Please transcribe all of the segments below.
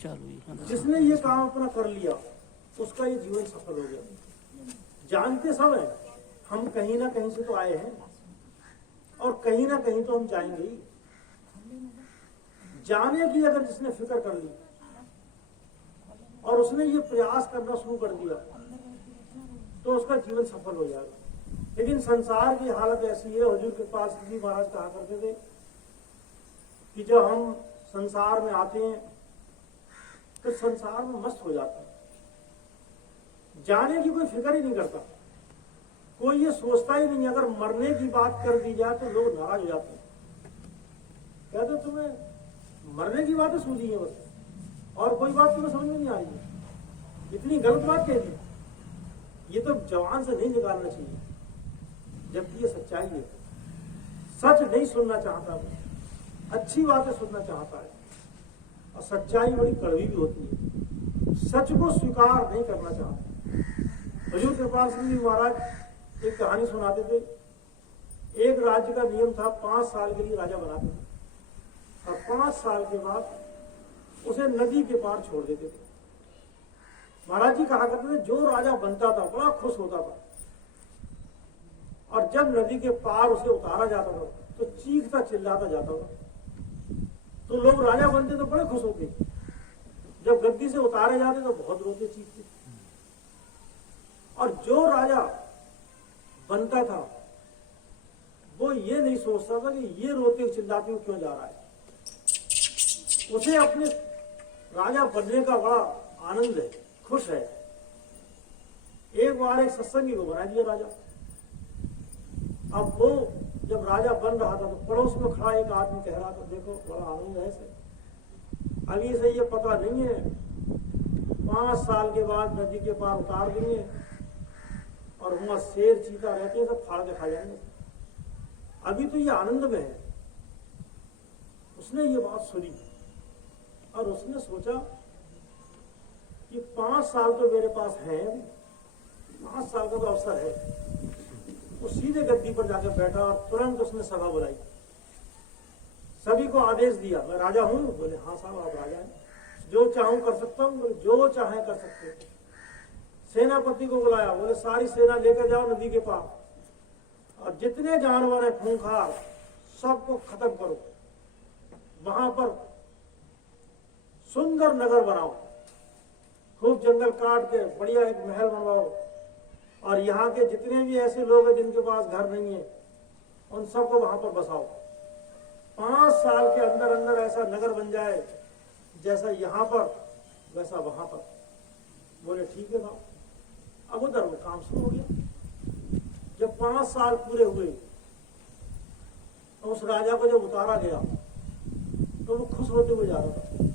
जिसने ये काम अपना कर लिया उसका ये जीवन सफल हो गया। जानते सब है हम कहीं ना कहीं से तो आए हैं और कहीं ना कहीं तो हम जाएंगे ही। जाने की अगर जिसने फिक्र कर ली और उसने ये प्रयास करना शुरू कर दिया तो उसका जीवन सफल हो जाएगा। लेकिन संसार की हालत ऐसी है, हुजूर के पास जी महाराज कहा करते थे कि जब हम संसार में आते हैं तो संसार में मस्त हो जाते हैं, जाने की कोई फिक्र ही नहीं करता, कोई ये सोचता ही नहीं। अगर मरने की बात कर दी जाए तो लोग नाराज हो जाते हैं, कहते तुम्हें मरने की बातें सूझी है बस, और कोई बात तुम्हें समझ में नहीं आई है, इतनी गलत बात कह दी, ये तो जवान से नहीं निकालना चाहिए, जबकि ये सच्चाई है। सच नहीं सुनना चाहता वो, अच्छी बातें सुनना चाहता है, और सच्चाई बड़ी कड़वी भी होती है, सच को स्वीकार नहीं करना चाहता। हुजूर कृपाल सिंह जी महाराज एक कहानी सुनाते थे। एक राज्य का नियम था 5 साल के लिए राजा बनाते थे और 5 साल के बाद उसे नदी के पार छोड़ देते थे। महाराज जी कहा करते थे जो राजा बनता था बड़ा खुश होता था, और जब नदी के पार उसे उतारा जाता था तो चीखता चिल्लाता जाता था। तो लोग राजा बनते तो बड़े खुश होते, जब गद्दी से उतारे जाते तो बहुत रोते चीखते। और जो राजा बनता था वो ये नहीं सोचता था कि ये रोते चिल्लाते क्यों जा रहा है, उसे अपने राजा बनने का बड़ा आनंद है, खुश है। एक बार एक सत्संगी को बना दिया राजा। अब वो जब राजा बन रहा था तो पड़ोस में खड़ा एक आदमी कह रहा था देखो बड़ा आनंद है इसे, अभी से ये पता नहीं है 5 साल के बाद नदी के पार उतार देंगे और वहां शेर चीता रहते हैं सब फाड़ के खा जाएंगे, अभी तो ये आनंद में है। उसने ये बात सुनी और उसने सोचा कि 5 साल तो मेरे पास है, 5 साल का तो अवसर है। वो सीधे गद्दी पर जाकर बैठा और तुरंत उसने सभा बुलाई, सभी को आदेश दिया मैं राजा हूं। बोले हाँ साहब आप राजा हैं, जो चाहूं कर सकता हूं। बोले जो चाहे कर सकते हो। सेनापति को बुलाया, बोले सारी सेना लेकर जाओ नदी के पार और जितने जानवर है खूंखार सबको खत्म करो, वहां पर सुंदर नगर बनाओ, खूब जंगल काट के बढ़िया एक महल बनवाओ, और यहाँ के जितने भी ऐसे लोग हैं जिनके पास घर नहीं है उन सबको वहां पर बसाओ। 5 साल के अंदर अंदर ऐसा नगर बन जाए जैसा यहाँ पर वैसा वहां पर। बोले ठीक है साहब। अब उधर वो काम शुरू हो गया। जब 5 साल पूरे हुए तो उस राजा को जब उतारा गया तो वो खुश होते हुए जा रहा था।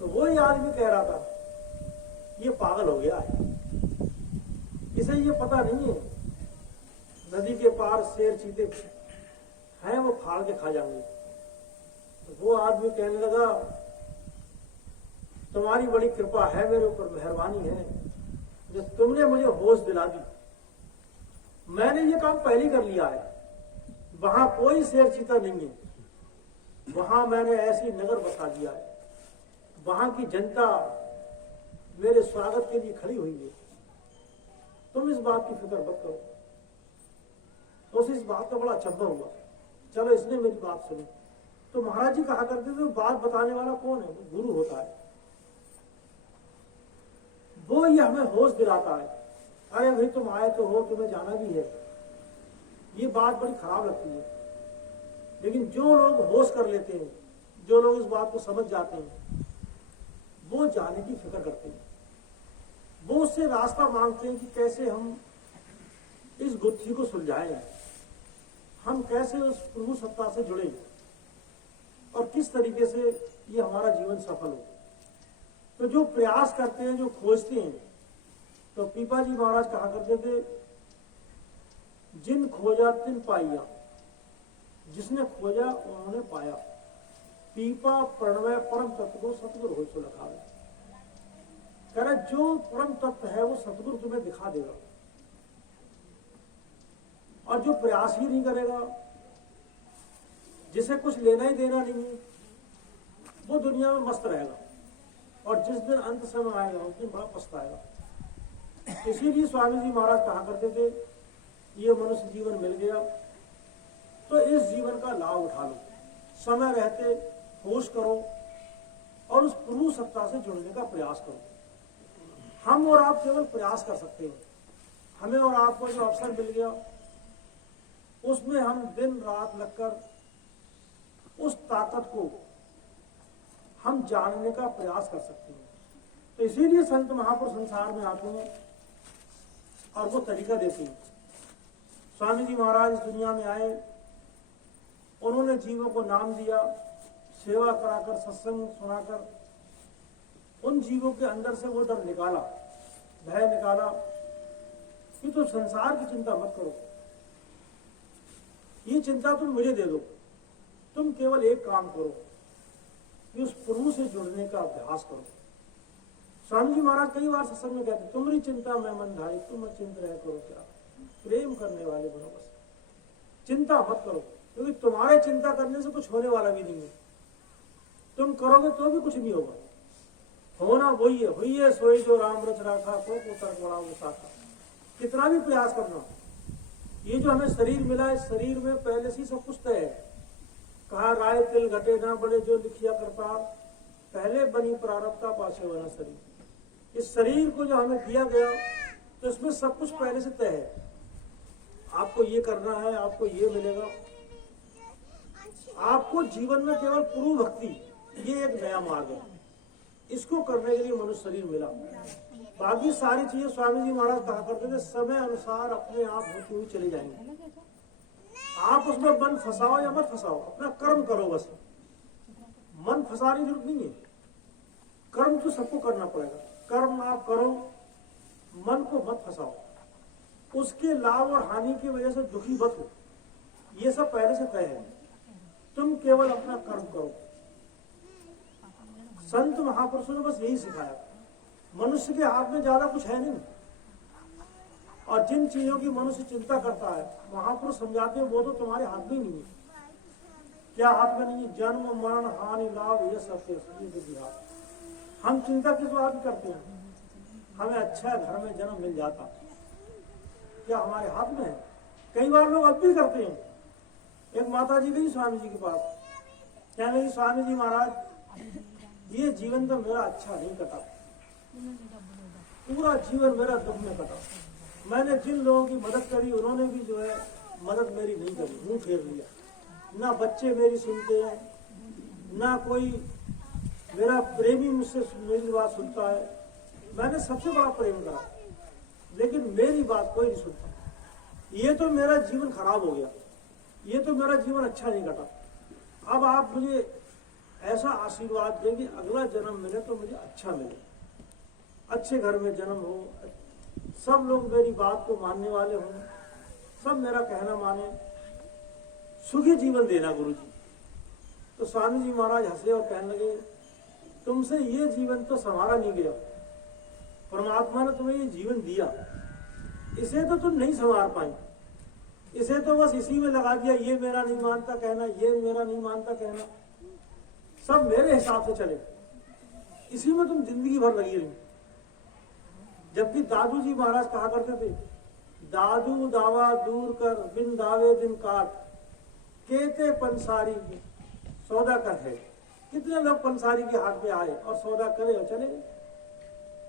तो वही आदमी कह रहा था ये पागल हो गया है, इसे ये पता नहीं है नदी के पार शेर चीते हैं वो फाड़ के खा जाएंगे। तो वो आदमी कहने लगा तुम्हारी बड़ी कृपा है मेरे ऊपर, मेहरबानी है जो तुमने मुझे होश दिला दी। मैंने ये काम पहले कर लिया है, वहां कोई शेर चीता नहीं है, वहां मैंने ऐसी नगर बसा दिया है, वहां की जनता मेरे स्वागत के लिए खड़ी हुई है, तुम इस बात की फिक्र मत करो। तो उसे इस बात का बड़ा अचंभा हुआ, चलो इसने मेरी बात सुनी। तो महाराज जी कहा करते थे बात बताने वाला कौन है, वो गुरु होता है, वो ये हमें होश दिलाता है। अरे भाई तुम आए तो हो, तुम्हें जाना भी है। ये बात बड़ी खराब लगती है, लेकिन जो लोग होश कर लेते हैं, जो लोग इस बात को समझ जाते हैं, वो जाने की फिक्र करते हैं, वो उससे रास्ता मांगते हैं कि कैसे हम इस गुत्थी को सुलझाएं, हम कैसे उस प्रभु सत्ता से जुड़े और किस तरीके से ये हमारा जीवन सफल हो। तो जो प्रयास करते हैं, जो खोजते हैं, तो पीपा जी महाराज कहा करते थे जिन खोजा तिन पाइया, जिसने खोजा उन्होंने पाया, पीपा प्रणवय परम तत्व को सतगुरु हो सो लखा। कह रहे जो परम तत्व है वो सतगुरु तुम्हें दिखा देगा, और जो प्रयास ही नहीं करेगा, जिसे कुछ लेना ही देना नहीं है, वो दुनिया में मस्त रहेगा, और जिस दिन अंत समय आएगा उस दिन बड़ा पछताएगा। इसीलिए स्वामी जी महाराज कहा करते थे, ये मनुष्य जीवन मिल गया तो इस जीवन का लाभ उठा लो, समय रहते होश करो और उस प्रभु सत्ता से जुड़ने का प्रयास करो। हम और आप केवल प्रयास कर सकते हैं। हमें और आपको जो अवसर मिल गया उसमें हम दिन रात लगकर उस ताकत को हम जानने का प्रयास कर सकते हैं। तो इसीलिए संत महापुरुष संसार में आते हैं और वो तरीका देते हैं। स्वामी जी महाराज इस दुनिया में आए, उन्होंने जीवों को नाम दिया, सेवा कराकर, सत्संग सुनाकर उन जीवों के अंदर से वो डर निकाला, भय निकाला कि तुम संसार की चिंता मत करो, ये चिंता तुम मुझे दे दो, तुम केवल एक काम करो कि उस प्रभु से जुड़ने का अभ्यास करो। स्वामी जी महाराज कई बार सत्संग में कहते, तुम्हारी चिंता मैं मन धारी, तुम चिंत रह करो क्या, प्रेम करने वाले बनो, बस चिंता मत करो, क्योंकि तुम्हारे चिंता करने से कुछ होने वाला भी नहीं है। तुम करोगे तो भी कुछ नहीं होगा, होना वही है, हुई है सोई जो राम रच राखा, को उतर बड़ा वो साखा। कितना भी प्रयास करना, ये जो हमें शरीर मिला है, शरीर में पहले से सब कुछ तय है। कहा राय तिल घटे ना बड़े जो लिखिया करता, पहले बनी प्रारब्धता पाछे बना शरीर। इस शरीर को जो हमें दिया गया तो इसमें सब कुछ पहले से तय है, आपको ये करना है, आपको ये मिलेगा। आपको जीवन में केवल प्रभु भक्ति, ये एक नया मार्ग है, इसको करने के लिए मनुष्य शरीर मिला। बाकी सारी चीजें स्वामी जी महाराज कहा करते थे, समय अनुसार अपने आप होती हुई चले जाएंगे। आप उसमें मन फंसाओ या मत फंसाओ, अपना कर्म करो बस। मन फंसाने की जरूरत नहीं है, कर्म तो सबको करना पड़ेगा। कर्म आप करो, मन को मत फंसाओ, उसके लाभ और हानि की वजह से दुखी मत हो, ये सब पहले से तय है। तुम केवल अपना कर्म करो। संत महापुरुषों ने बस यही सिखाया। मनुष्य के हाथ में ज्यादा कुछ है नहीं, और जिन चीजों की मनुष्य चिंता करता है, महापुरुष समझाते हैं वो तो तुम्हारे हाथ में ही नहीं है। क्या हाथ में नहीं है? जन्म मरण हानि लाभ ये सब हाथ। हम चिंता किस बात की करते हैं? हमें अच्छा घर में जन्म मिल जाता, क्या हमारे हाथ में है? कई बार लोग अब भी करते हैं। एक माता जी गई स्वामी जी के पास, कहने लगी स्वामी जी महाराज ये जीवन तो मेरा अच्छा नहीं कटा, पूरा जीवन मेरा दुख में कटा। मैंने जिन लोगों की मदद करी उन्होंने भी जो है मदद मेरी नहीं करी, मुंह फेर लिया। ना बच्चे मेरी सुनते हैं, ना कोई मेरा प्रेमी मुझसे मेरी बात सुनता है। मैंने सबसे बड़ा प्रेम करा, लेकिन मेरी बात कोई नहीं सुनता। ये तो मेरा जीवन खराब हो गया, ये तो मेरा जीवन अच्छा नहीं कटा। अब आप मुझे ऐसा आशीर्वाद दें कि अगला जन्म मिले तो मुझे अच्छा मिले, अच्छे घर में जन्म हो, सब लोग मेरी बात को मानने वाले हों, सब मेरा कहना माने, सुखी जीवन देना गुरु जी। तो स्वामी जी महाराज हंसे और कहने लगे, तुमसे ये जीवन तो संवारा नहीं गया, परमात्मा ने तुम्हें ये जीवन दिया, इसे तो तुम नहीं संवार पाए, इसे तो बस इसी में लगा दिया, ये मेरा नहीं मानता कहना, ये मेरा नहीं मानता कहना, सब मेरे हिसाब से चले, इसी में तुम जिंदगी भर लगी रही। जबकि दादू जी महाराज कहा करते थे, दादू दावा दूर कर बिन दावे दिन काट, केते पंसारी सौदा कर है। कितने लोग पंसारी के हाथ पे आए और सौदा करे और चले गए।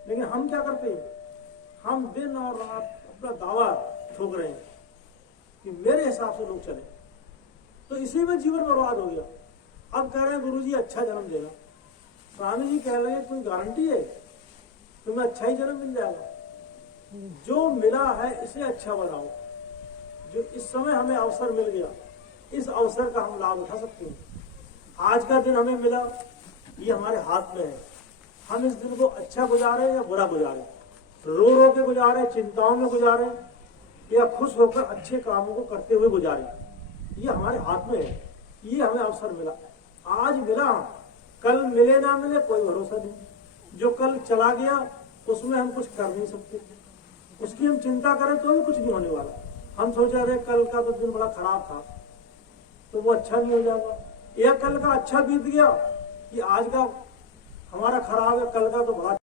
लेकिन हम क्या करते हैं? हम दिन और रात अपना दावा ठोक रहे हैं कि मेरे हिसाब से लोग चले, तो इसी में जीवन बर्बाद हो गया। अब कह रहे हैं गुरु जी अच्छा जन्म देना। स्वामी जी कह रहे हैं कोई गारंटी है तुम्हें अच्छा ही जन्म मिल जाएगा? जो मिला है इसे अच्छा बनाओ। जो इस समय हमें अवसर मिल गया, इस अवसर का हम लाभ उठा सकते हैं। आज का दिन हमें मिला, ये हमारे हाथ में है। हम इस दिन को अच्छा गुजारे या बुरा गुजारे, रो रो के गुजारे, चिंताओं में गुजारे, या खुश होकर अच्छे कामों को करते हुए गुजारे, ये हमारे हाथ में है। ये हमें अवसर मिला, आज मिला, कल मिले ना मिले कोई भरोसा नहीं। जो कल चला गया उसमें हम कुछ कर नहीं सकते, उसकी हम चिंता करें तो भी कुछ नहीं होने वाला। हम सोचे रहे कल का तो दिन बड़ा खराब था तो वो अच्छा नहीं हो जाएगा, या कल का अच्छा बीत गया कि आज का हमारा खराब है, कल का तो बड़ा